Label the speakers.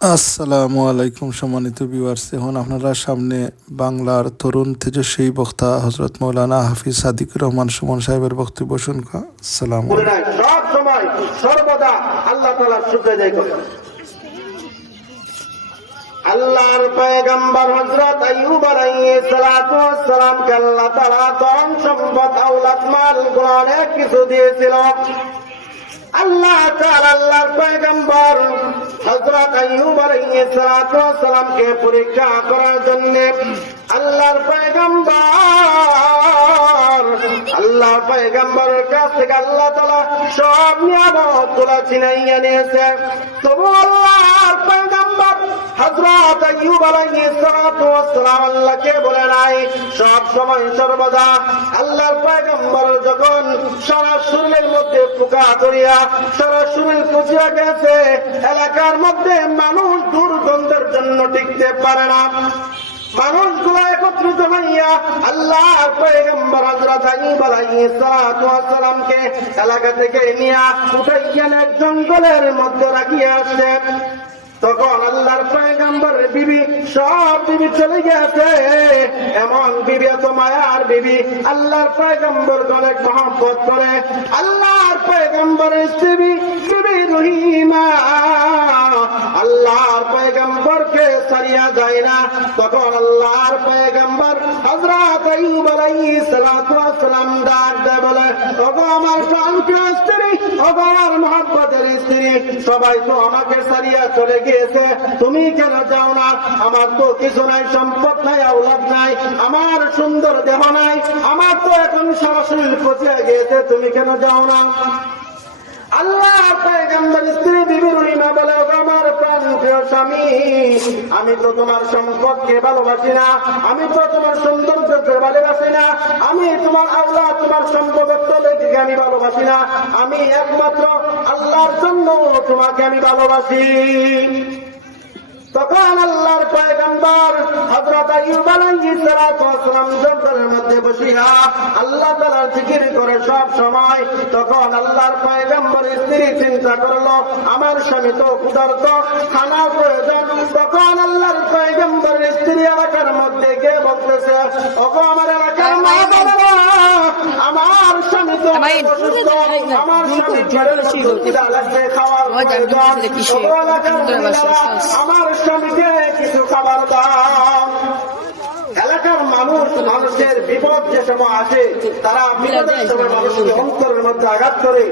Speaker 1: আসসালামু আলাইকুম সম্মানিত ভিউয়ার্স এখন আপনারা সামনে বাংলার তরুণ তেজস্বী বক্তা হজরত মৌলানা হাফিজ সাদিকুর রহমান সুমন সাহেবের বক্তব্য শুনকা সালাম
Speaker 2: সব সময় সর্বদা আল্লাহ আল্লাহর পয়গম্বর হযরত আইয়ুব আলাইহিস সালাতু ওয়াস সালামকে আল্লাহ তাআলা ধন সম্পদ, আওলাদ, মালগুলো অনেক কিছু দিয়েছিল। আল্লাহ তাআলা আল্লাহর আইয়ুব আলাইহিস সালাতু ওয়াস সালামকে পরীক্ষা করার জন্য আল্লাহর পয়গম্বর আল্লাহ পয়গম্বরের কাছ থেকে আল্লাহ তাআলা সব নিয়ামত তোলা ছিনাইয়া নিয়েছে। তবু আল্লাহর পয়গম্বর হযরত আইয়ুব আলাইহিস সালাতু ওয়াস সালাম আল্লাহকে সব সময় সর্বদা আল্লাহর পয়গম্বর যখন মধ্যে পোকা পচিয়া গেছে, এলাকার মধ্যে মানুষ দুর্গন্ধের জন্য টিকতে পারে না। একত্রিত হইয়া আল্লাহ পয়গম্বর এলাকা থেকে নিয়ে উঠাইয়া এক জঙ্গলের মধ্যে রাখিয়া আসছে তখন আল্লাহর পয়গম্বরের বিবি, সব বিবি চলে গেছে এমন বিবি এত মায়ার বিবি, আল্লাহর পয়গম্বর অনেক মহব্বত করে, আল্লাহর পয়গম্বরের স্ত্রী বিবি রহিমা। আল্লাহর পয়গম্বরকে সারিয়া যায় না। তখন আল্লাহর পয়গম্বর হযরত আইয়ুব আলাইহিস সালাম ডাক দেয়, বলে, ওগো আমার ওগো আমার সবাই তো আমাকে সারিয়া চলে গিয়েছে। তুমি কেন যাও না? আমার তো কিছু নাই, সম্পদ নাই, আওলাদ নাই, আমার সুন্দর দেহ নাই, আমার তো এখন সরাসরি পচিয়া গিয়েছে, তুমি কেন যাও না? আল্লাহ স্ত্রী বলে আমার আমি তো তোমার সম্পদকে ভালোবাসি না, আমি তো তোমার সৌন্দর্যকে ভালোবাসি না, আমি তোমার আল্লাহ তোমার সম্পদত্ব দেখে আমি ভালোবাসি না। আমি একমাত্র আল্লাহর জন্য তোমাকে আমি ভালোবাসি। তখন আল্লাহর পয়গম্বর হযরত আইয়ুব মধ্যে বসিয়া আল্লাহ তাআলার জিকির করে সব সময় তখন আল্লাহর পয়গম্বর স্ত্রী চিন্তা করল, আমার স্বামী তো ক্ষুধার্ত খানা প্রয়োজন। তখন আল্লাহর পয়গম্বর স্ত্রী এলাকার মধ্যে গিয়ে বলতেছে, ওগো আমার এলাকার মা বাবারা আমার স্বামী তো অসুস্থ আমার স্বামী খিদা লাগছে খাওয়ার প্রয়োজন ওগো এলাকার মহিলারা, আমার স্বামীকে কিছু খাবার দাও এলাকার মানুষ মানুষের বিপদ যে সময় আছে তারা বিপদের সময় মানুষকে অন্তরের মধ্যে আঘাত করে